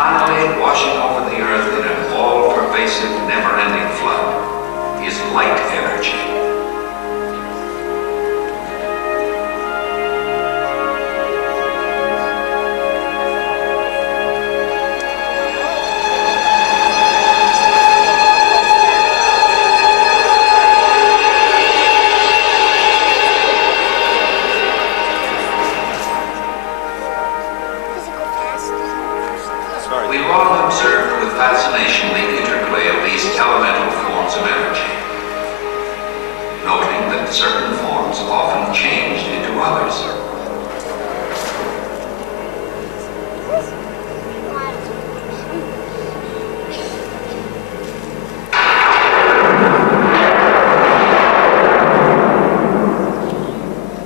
finally washing over the earth in an all-pervasive, never-ending flood, is light energy. We've all observed with fascination the interplay of these elemental forms of energy, noting that certain forms often changed into others.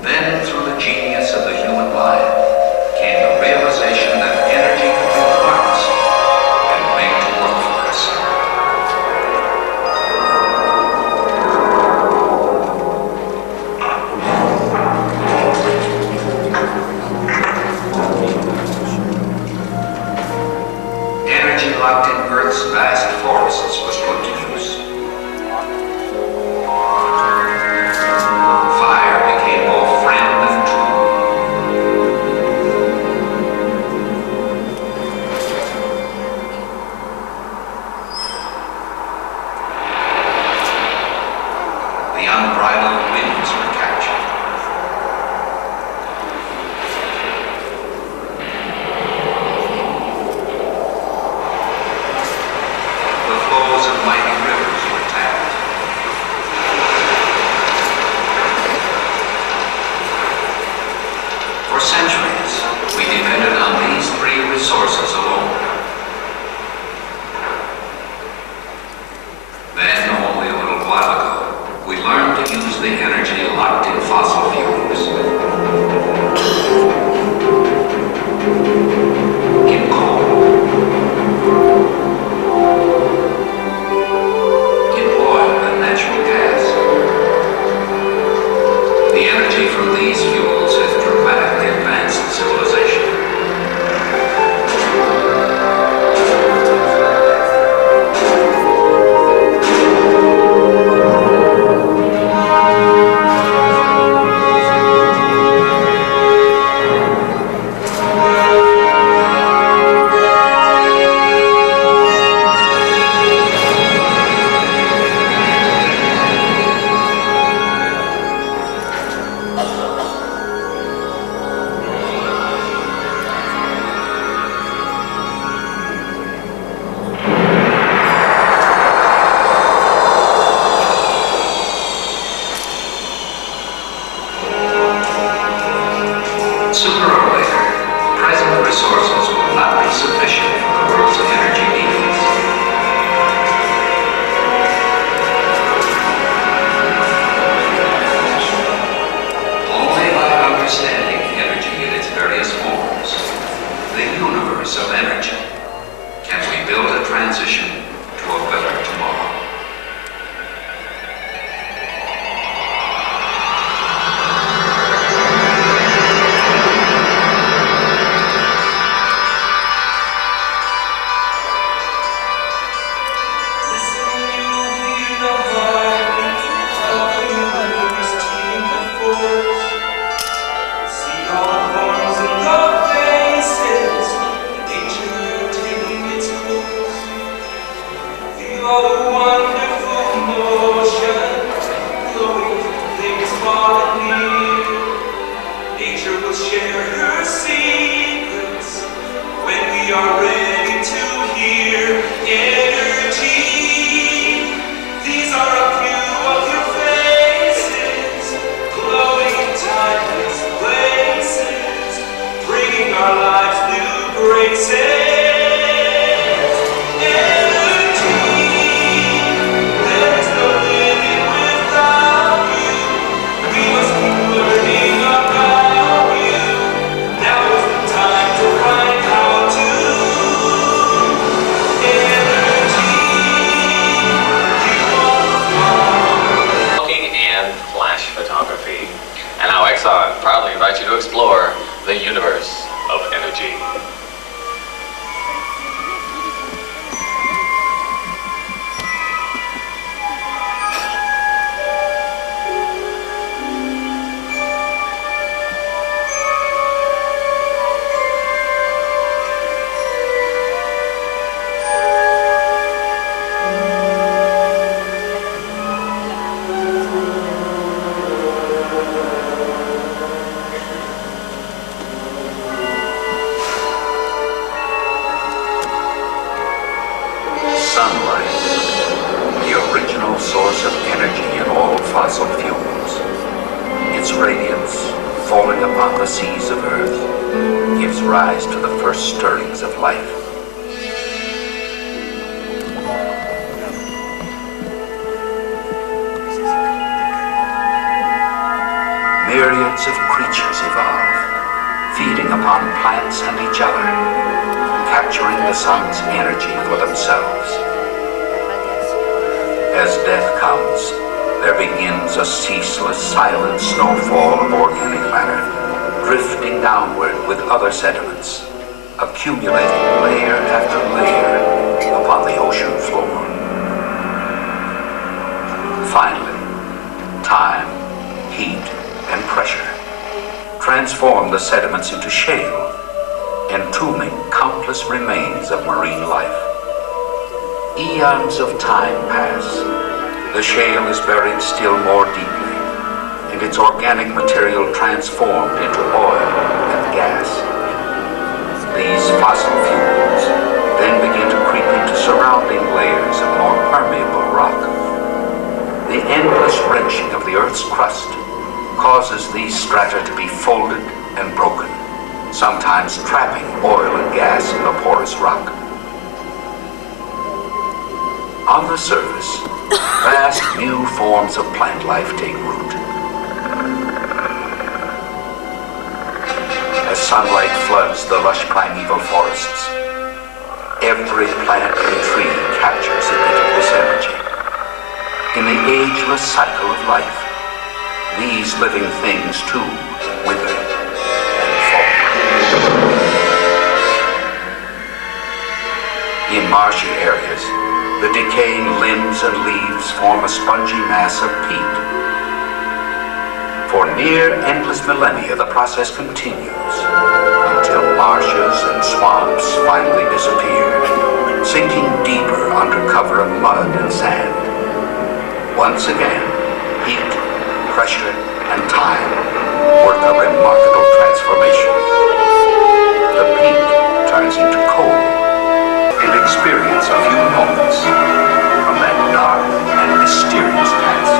Then, through the genius of the human mind, came the realization that energy could be harnessed and made to work for us. Energy locked in Earth's vast forests was put to use. Fire became both friend and tool. The unbridled winds were captured. The flows of mighty rivers Sunlight, the original source of energy in all fossil fuels. Its radiance, falling upon the seas of Earth, gives rise to the first stirrings of life. Myriads of creatures evolve, feeding upon plants and each other, capturing the sun's energy for themselves. As death comes, there begins a ceaseless, silent snowfall of organic matter, drifting downward with other sediments, accumulating layer after layer upon the ocean floor. Finally, time, heat, and pressure transform the sediments into shale, entombing countless remains of marine life. Eons of time pass. The shale is buried still more deeply, and its organic material transformed into oil and gas. These fossil fuels then begin to creep into surrounding layers of more permeable rock. The endless wrenching of the Earth's crust causes these strata to be folded and broken, sometimes trapping oil and gas in the porous rock. On the surface, vast new forms of plant life take root. As sunlight floods the lush primeval forests, every plant and tree captures a bit of this energy. In the ageless cycle of life, these living things too wither and fall. In marshy areas, the decaying limbs and leaves form a spongy mass of peat. For near endless millennia, the process continues until marshes and swamps finally disappear, sinking deeper under cover of mud and sand. Once again, heat, pressure, and time work a remarkable transformation. The peat turns into coal, and experience a few moments from that dark and mysterious past.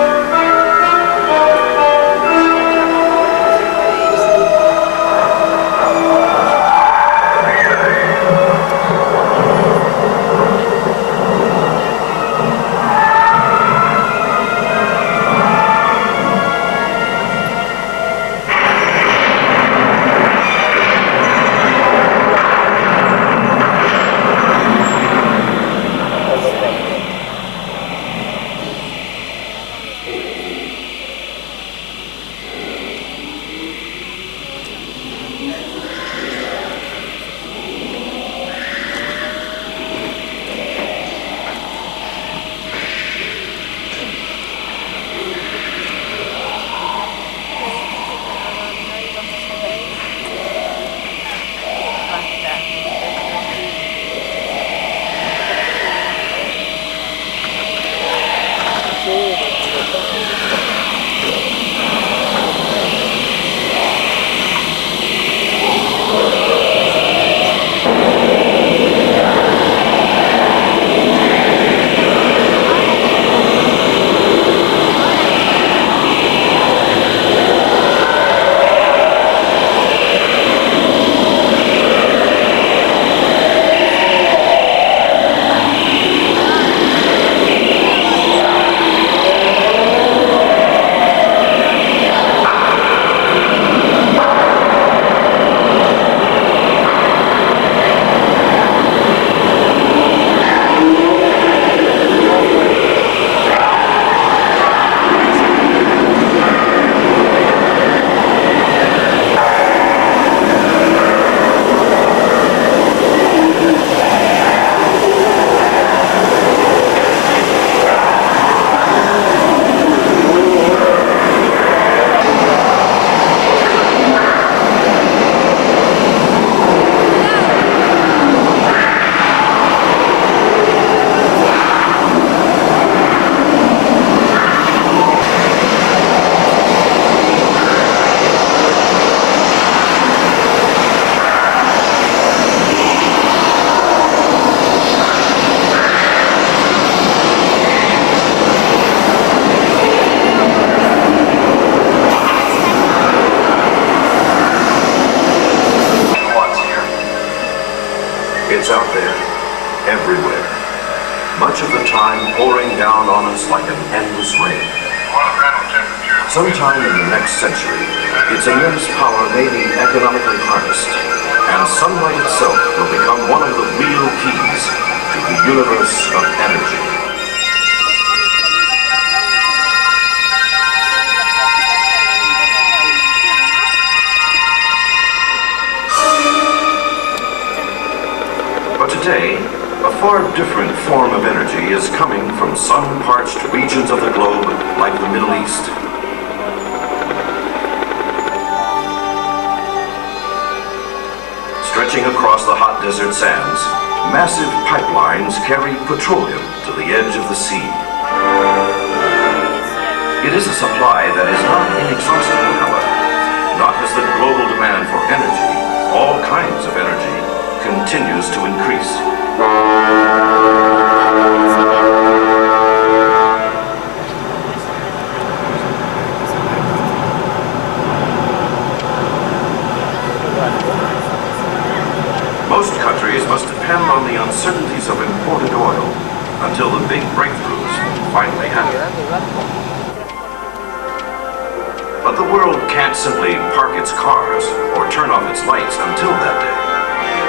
everywhere, much of the time pouring down on us like an endless rain. Sometime in the next century, its immense power may be economically harnessed, and sunlight itself will become one of the real keys to the universe of energy. But today, a far different form of energy is coming from sun-parched regions of the globe like the Middle East. Stretching across the hot desert sands, massive pipelines carry petroleum to the edge of the sea. It is a supply that is not inexhaustible, however. Not as the global demand for energy, all kinds of energy, continues to increase. Most countries must depend on the uncertainties of imported oil until the big breakthroughs finally happen. But the world can't simply park its cars or turn off its lights until that day.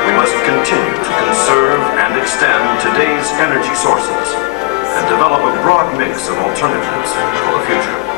We must continue to conserve and extend today's energy sources and develop a broad mix of alternatives for the future.